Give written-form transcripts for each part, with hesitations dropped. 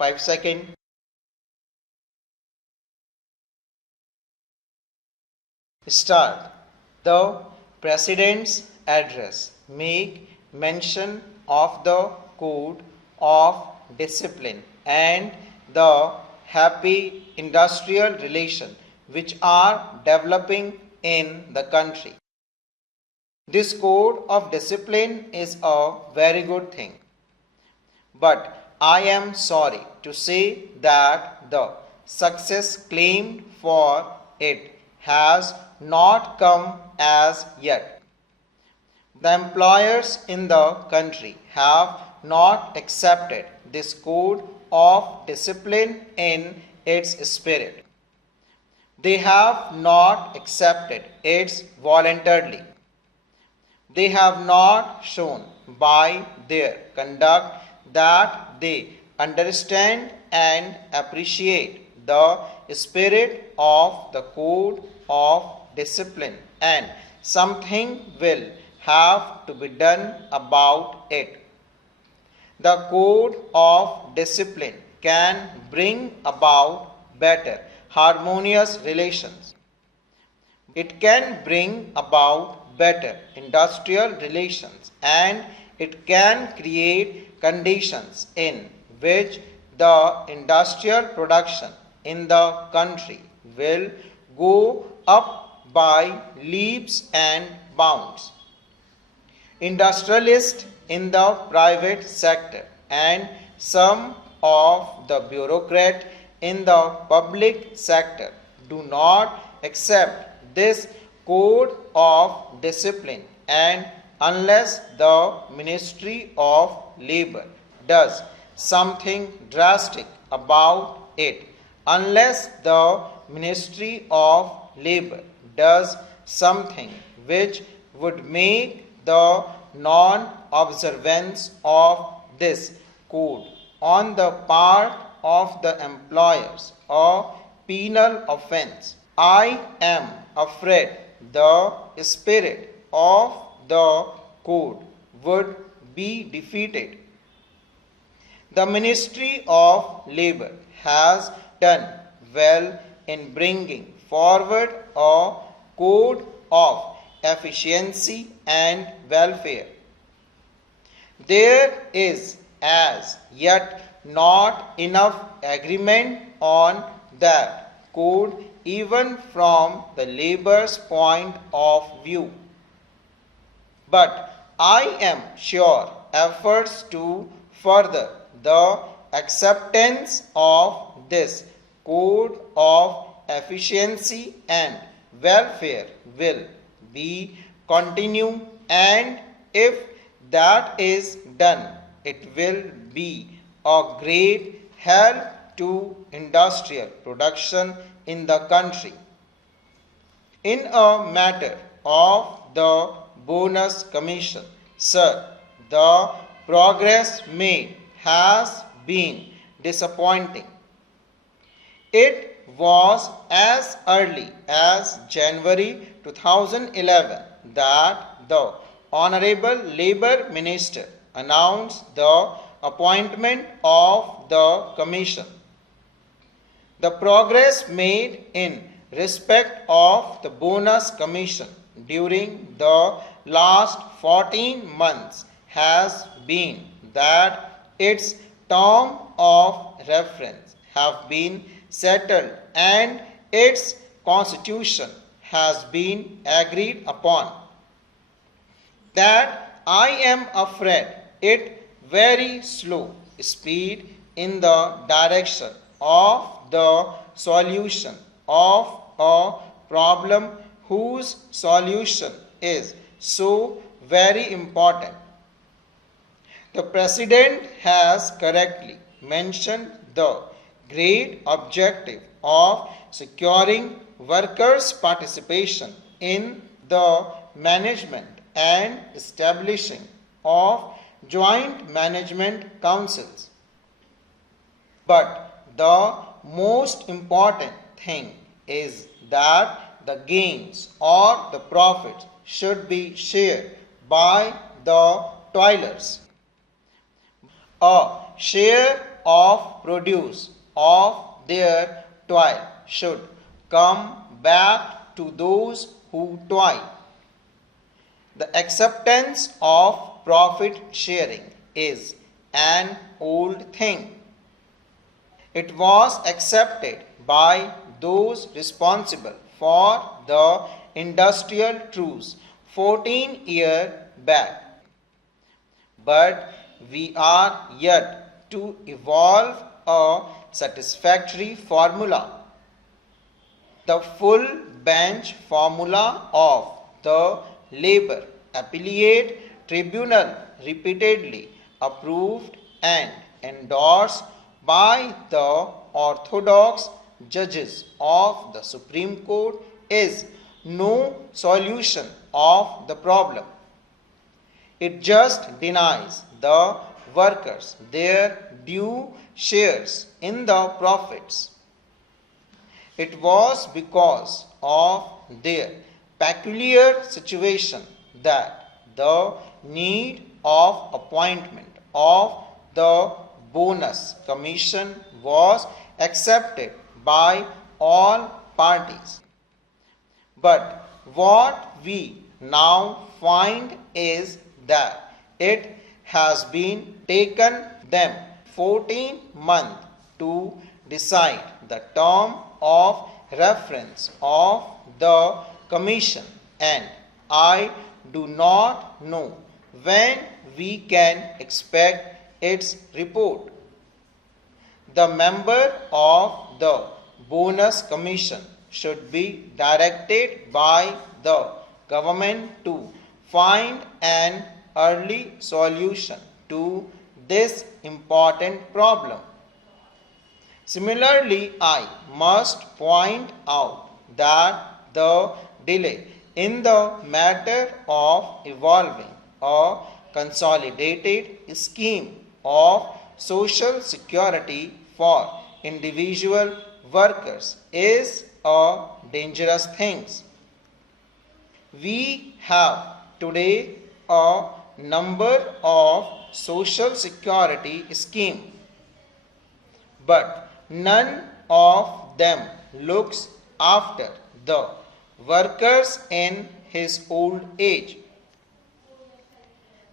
5 seconds. Start. The President's address make mention of the code of discipline and the happy industrial relation which are developing in the country. This code of discipline is a very good thing. But I am sorry to say that the success claimed for it has not come as yet. The employers in the country have not accepted this code of discipline in its spirit. They have not accepted it voluntarily. They have not shown by their conduct that they understand and appreciate the spirit of the code of discipline, and something will have to be done about it. The code of discipline can bring about better harmonious relations. It can bring about better industrial relations, and it can create conditions in which the industrial production in the country will go up by leaps and bounds. Industrialists in the private sector and some of the bureaucrats in the public sector do not accept this code of discipline, and unless the Ministry of Labor does something drastic about it, unless the Ministry of Labor does something which would make the non-observance of this code on the part of the employers a penal offense, I am afraid the spirit of the code would be defeated. The Ministry of Labor has done well in bringing forward a code of efficiency and welfare. There is as yet not enough agreement on that code even from the labor's point of view. But I am sure efforts to further the acceptance of this code of efficiency and welfare will be continued, and if that is done, it will be a great help to industrial production in the country. In a matter of the bonus commission, sir, the progress made has been disappointing. It was as early as January 2011 that the Honorable Labour Minister announced the appointment of the Commission. The progress made in respect of the bonus commission during the last 14 months has been that its term of reference have been settled and its constitution has been agreed upon. That I am afraid it very slow speed in the direction of the solution of a problem whose solution is so very important. The President has correctly mentioned the great objective of securing workers' participation in the management and establishing of joint management councils. But the most important thing is that the gains or the profits should be shared by the toilers. A share of produce of their toil should come back to those who toil. The acceptance of profit sharing is an old thing. It was accepted by those responsible for the industrial truce 14 years back. But we are yet to evolve a satisfactory formula. The full bench formula of the Labour Appellate Tribunal, repeatedly approved and endorsed by the orthodox judges of the Supreme Court, is no solution of the problem. It just denies the workers their due shares in the profits. It was because of their peculiar situation that the need of appointment of the bonus commission was accepted by all parties. But what we now find is that it has been taken them 14 months to decide the term of reference of the commission, and I do not know when we can expect its report. The member of the bonus commission should be directed by the government to find an early solution to this important problem. Similarly, I must point out that the delay in the matter of evolving a consolidated scheme of social security for individual workers is a dangerous thing. We have today a number of social security schemes, but none of them looks after the workers in his old age.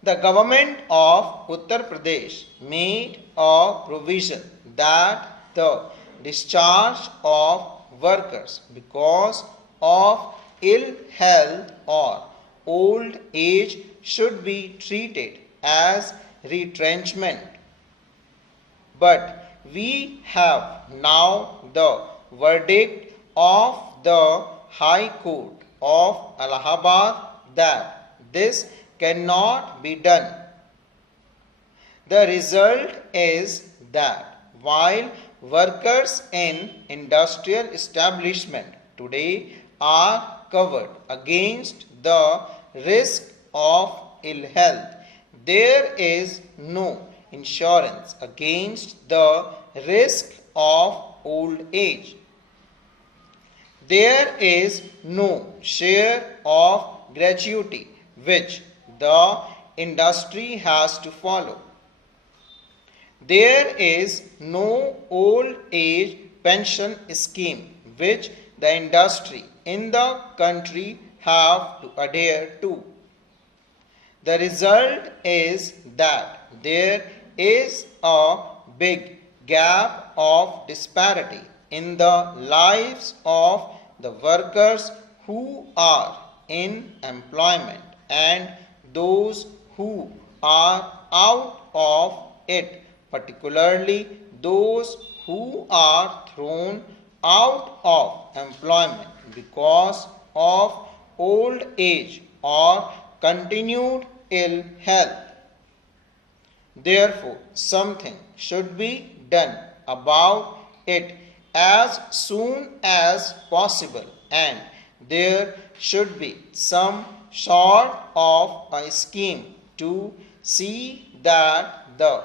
The government of Uttar Pradesh made a provision that the discharge of workers because of ill health or old age should be treated as retrenchment. But we have now the verdict of the High Court of Allahabad that this cannot be done. The result is that while workers in industrial establishment today are covered against the risk of ill health, there is no insurance against the risk of old age. There is no share of gratuity which the industry has to follow. There is no old age pension scheme which the industry in the country have to adhere to. The result is that there is a big gap of disparity in the lives of the workers who are in employment and those who are out of it, particularly those who are thrown out of employment because of old age or continued ill health. Therefore, something should be done about it as soon as possible, and there should be some sort of a scheme to see that the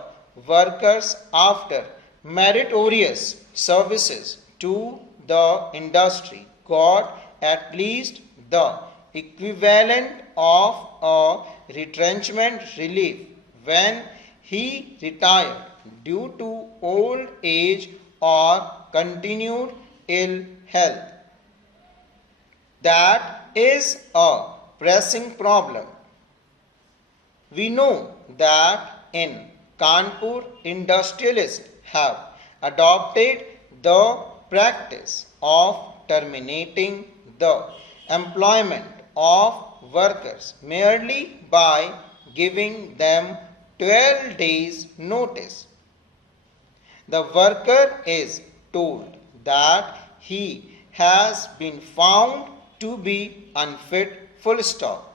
workers, after meritorious services to the industry, got at least the equivalent of a retrenchment relief when he retired due to old age or continued ill health. That is a pressing problem. We know that in Kanpur, industrialists have adopted the practice of terminating the employment of workers merely by giving them 12 days notice. The worker is told that he has been found to be unfit, full stop.